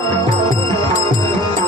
Oh, oh, oh, oh, oh